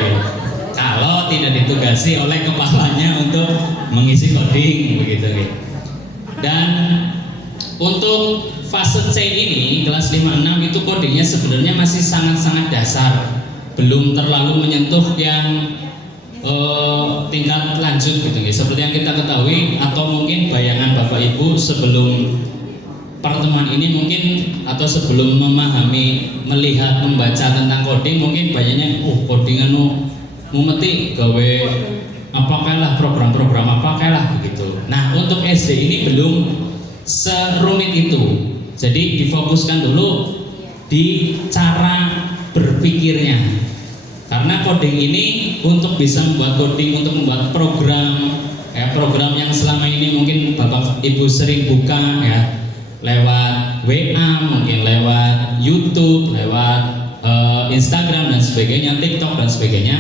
Kalau tidak ditugasi oleh kepalanya untuk mengisi coding begitu. Dan untuk fase C ini kelas 5-6 itu codingnya sebenarnya masih sangat-sangat dasar, belum terlalu menyentuh yang tingkat lanjut gitu. Seperti yang kita ketahui atau mungkin bayangan Bapak Ibu sebelum pertemuan ini mungkin, atau sebelum memahami, melihat, membaca tentang coding, mungkin banyaknya coding mau meti gawe apa lah, program-program apa lah begitu. Nah untuk SD ini belum serumit itu. Jadi difokuskan dulu di cara berpikirnya. Karena coding ini untuk bisa membuat coding, untuk membuat program, ya program yang selama ini mungkin Bapak Ibu sering buka ya lewat WA, mungkin lewat YouTube, lewat Instagram dan sebagainya, TikTok dan sebagainya.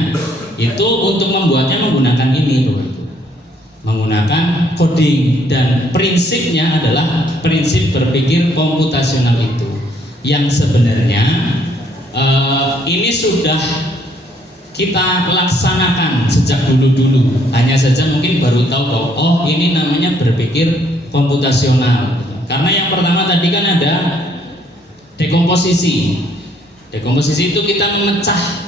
Itu untuk membuatnya menggunakan ini, menggunakan coding, dan prinsipnya adalah prinsip berpikir komputasional itu yang sebenarnya ini sudah kita laksanakan sejak dulu-dulu, hanya saja mungkin baru tahu bahwa oh ini namanya berpikir komputasional. Karena yang pertama tadi kan ada dekomposisi. Dekomposisi itu kita memecah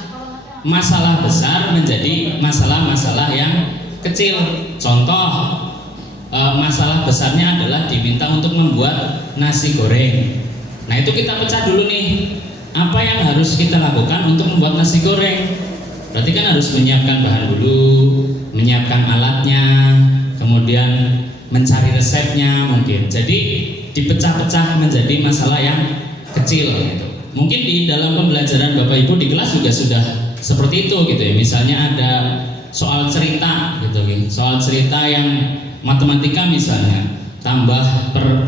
masalah besar menjadi masalah-masalah yang kecil. Contoh, masalah besarnya adalah diminta untuk membuat nasi goreng. Nah itu kita pecah dulu nih, apa yang harus kita lakukan untuk membuat nasi goreng. Berarti kan harus menyiapkan bahan dulu, menyiapkan alatnya, kemudian mencari resepnya mungkin. Jadi dipecah-pecah menjadi masalah yang kecil gitu. Mungkin di dalam pembelajaran Bapak Ibu di kelas juga sudah seperti itu gitu ya. Misalnya ada soal cerita gitu ya. Soal cerita yang matematika misalnya, tambah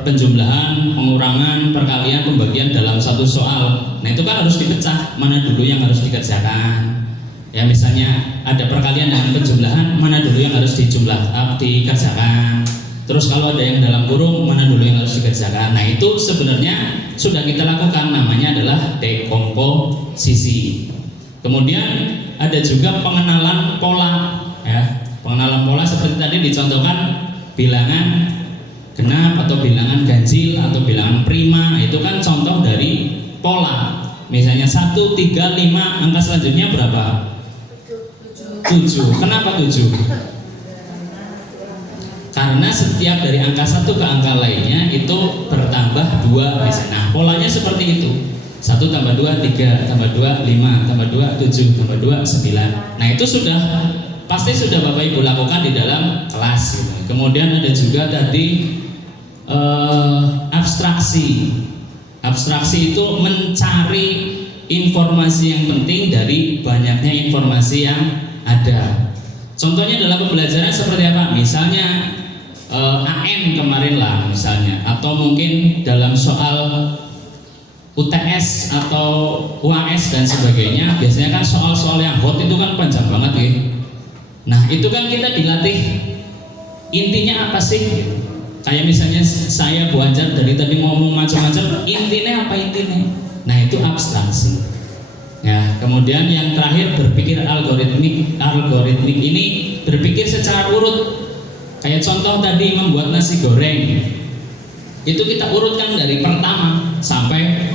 penjumlahan, pengurangan, perkalian, pembagian dalam satu soal. Nah, itu kan harus dipecah, mana dulu yang harus dikerjakan. Ya, misalnya ada perkalian dengan penjumlahan, mana dulu yang harus dikerjakan. Terus kalau ada yang dalam kurung, mana dulu yang harus dikerjakan. Nah, itu sebenarnya sudah kita lakukan, namanya adalah dekomposisi. Kemudian ada juga pengenalan pola ya. Pengenalan pola seperti tadi dicontohkan bilangan genap atau bilangan ganjil atau bilangan prima, itu kan contoh dari pola. Misalnya 1, 3, 5, angka selanjutnya berapa? 7. Kenapa 7? Karena setiap dari angka 1 ke angka lainnya itu bertambah 2 misalnya. Nah, polanya seperti itu. 1 tambah 2, 3, tambah 2, 5, tambah 2, 7, tambah 2, 9. Nah, itu pasti sudah Bapak Ibu lakukan di dalam kelas gitu. Kemudian ada juga tadi abstraksi. Abstraksi itu mencari informasi yang penting dari banyaknya informasi yang ada. Contohnya dalam pembelajaran seperti apa? Misalnya AN kemarin lah misalnya, atau mungkin dalam soal UTS atau UAS dan sebagainya, biasanya kan soal-soal yang hot itu kan panjang banget ya. Nah, itu kan kita dilatih intinya apa sih? Kayak misalnya saya Bu Anjar dari tadi ngomong macam-macam, intinya apa intinya? Nah, itu abstraksi. Ya, kemudian yang terakhir berpikir algoritmik. Algoritmik ini berpikir secara urut. Kayak contoh tadi membuat nasi goreng. Itu kita urutkan dari pertama sampai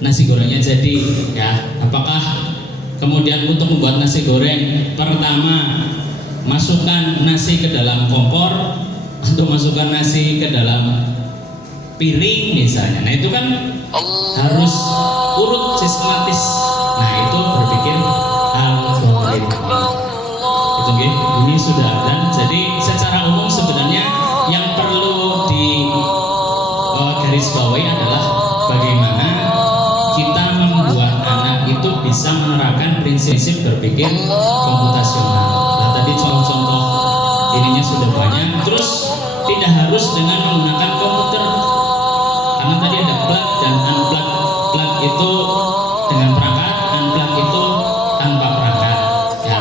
nasi gorengnya jadi ya. Apakah kemudian untuk membuat nasi goreng pertama masukkan nasi ke dalam kompor atau masukkan nasi ke dalam piring misalnya. Nah, itu kan harus urut sistematis. Nah, itu berpikir algoritmik. Itu ini sudah ada. Jadi secara umum sebenarnya yang perlu di garis bawahi adalah bagaimana kita membuat anak itu bisa menerapkan prinsip berpikir komputasional. Nah, tadi contoh-contoh ininya sudah banyak. Terus tidak harus dengan menggunakan komputer, karena tadi ada plug dan unplug. Plug itu dengan perangkat, unplug itu tanpa perangkat ya.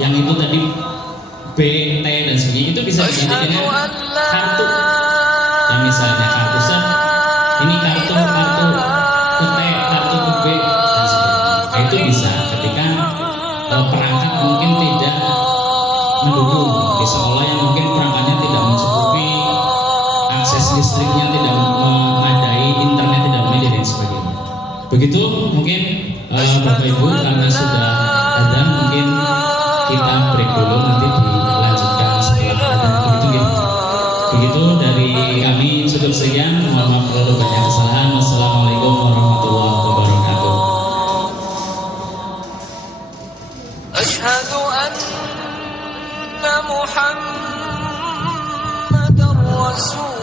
Yang itu tadi B, T dan sebagainya itu bisa diganti dengan kartu ya, misalnya kartu set, ini kartu ke T, kartu ke B dan sebagainya. Nah, itu bisa ketika perangkat mungkin tidak mendukung di sekolah yang mungkin perangkatnya tidak mencukupi, akses listriknya tidak memadai, internet tidak memadai dan sebagainya. Begitu mungkin Bapak Ibu, karena sudah ada mungkin kita break dulu, nanti dilanjutkan setelah ada. Begitu dari kami cukup sekian. Mohon maaf kalau banyak kesalahan. Wassalamualaikum warahmatullahi wabarakatuh. Asyhadu anna Muhammadar Rasul.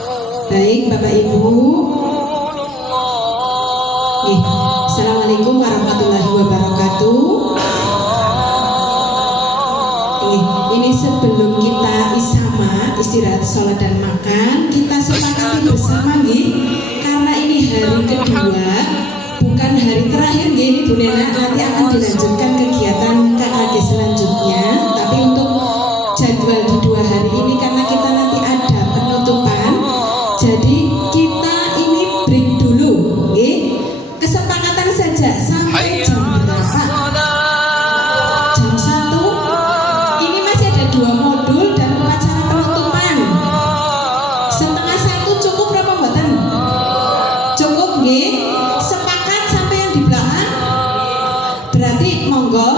Baik Bapak Ibu. Assalamualaikum warahmatullahi wabarakatuh. Ini sebelum kita isama, istirahat, sholat dan makan, kita sepakati bersama nih, karena ini hari kedua, bukan hari terakhir nih, ini Bu Nena, nanti akan dilanjutkan kegiatan KKG selanjutnya. Tapi untuk jadwal di 2 hari ini, karena kita nanti ada penutupan, jadi kita ini break dulu, kesepakatan saja sampai jam berapa? Jam 1. Ini masih ada 2 modul dan upacara penutupan. Setengah 1 cukup berapa mboten? Cukup nggih? Sepakat sampai yang di belakang? Berarti monggo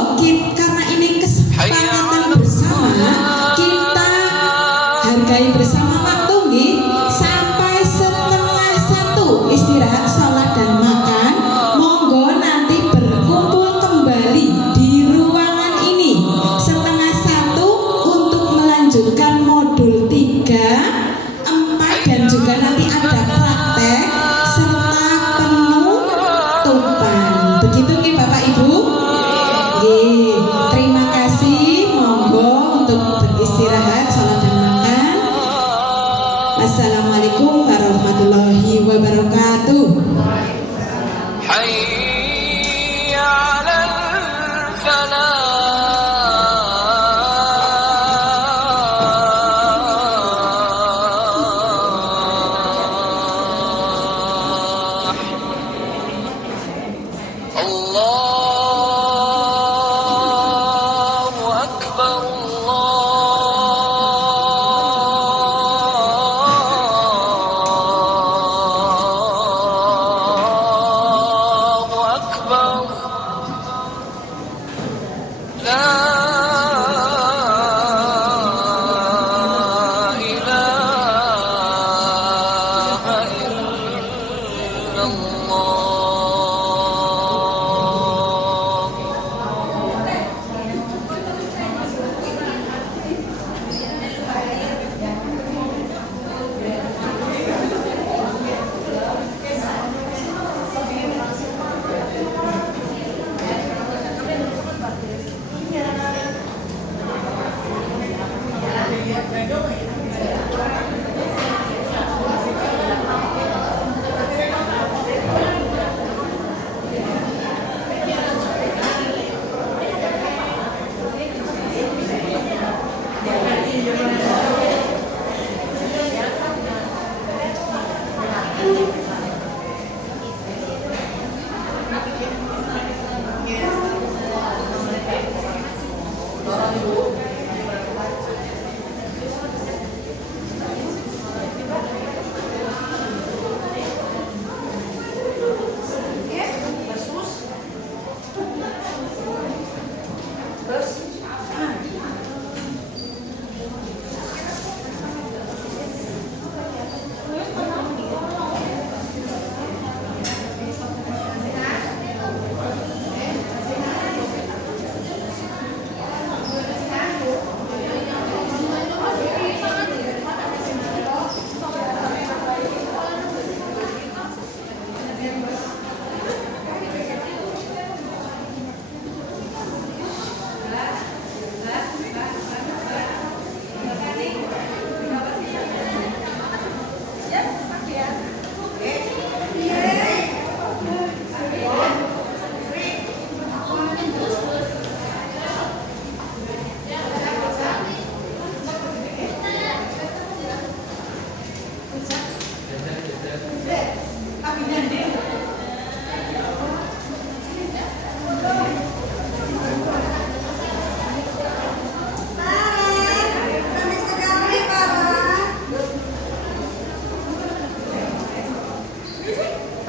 wabarakatuh. حي على الفلاح الله أكبر الله أكبر لا إله إلا الله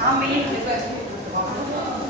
Amin.